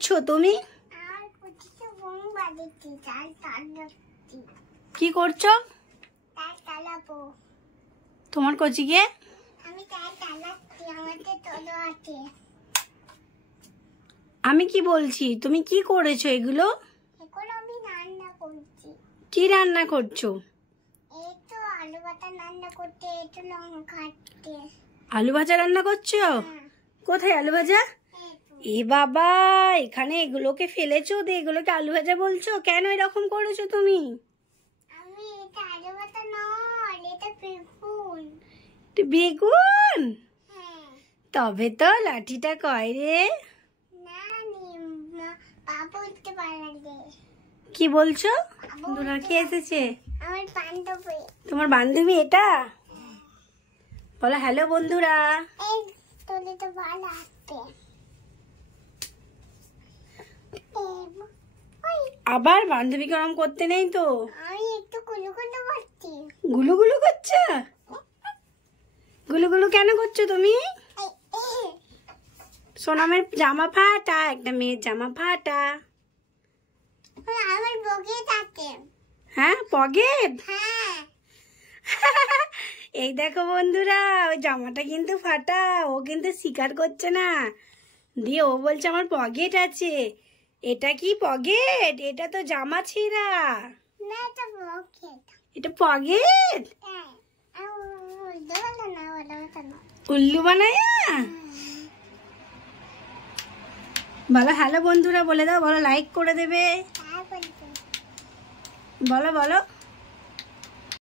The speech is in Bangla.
করছো তুমি? কি করছো? তোমার কচিকে আমি কি বলছি, তুমি কি করেছো এগুলো? আমি রান্না করছি। কি রান্না করছো? এই তো আলু ভাজা রান্না করতে, এই তো লঙ্কা কাটতে। আলু ভাজা রান্না করছো? কোথায় আলু ভাজা? এ বাবা, এখানে এগুলোকে ফেলেছো, দিয়ে এগুলোকে আলু ভাজা বলছো? কেন এরকম করেছো তুমি? আমি এটা আলু ভাজা নয়, এটা বেগুন। বেগুন? হ্যাঁ। তবে তো লাঠিটা কয় রে? না নিম্মা, বাবু উঠতে পারে। কি বলছো? বন্ধুরা কে এসেছে? আমার বান্ধবী। তোমার বান্ধবী এটা? বলো হ্যালো বন্ধুরা। এই তোলে তো ভালো আসছে। আবার বান্ধবীকে ওরম করতে নেই তো। আমি একটু গুলু গুলু করছি। গুলু গুলু করছো? গুলু গুলু কেন করছো তুমি? সোনামের জামা ফাটা, একটা মেয়ের জামা ফাটা। আমার পকেট আছে। হ্যাঁ পকেট? হ্যাঁ। এই দেখো বন্ধুরা, ওই জামাটা কিন্তু ফাটা, ও কিন্তু স্বীকার করছে না, দিয়ে ও বলছে আমার পকেট আছে। এটা কি পকেট? এটা তো জামা ছেঁড়া। না এটা পকেট। এটা পকেট? হ্যাঁ। না উল্লু বানায়া। বলো হ্যালো বন্ধুরা বলে দাও, বলো লাইক করে দেবে, বলো বলো।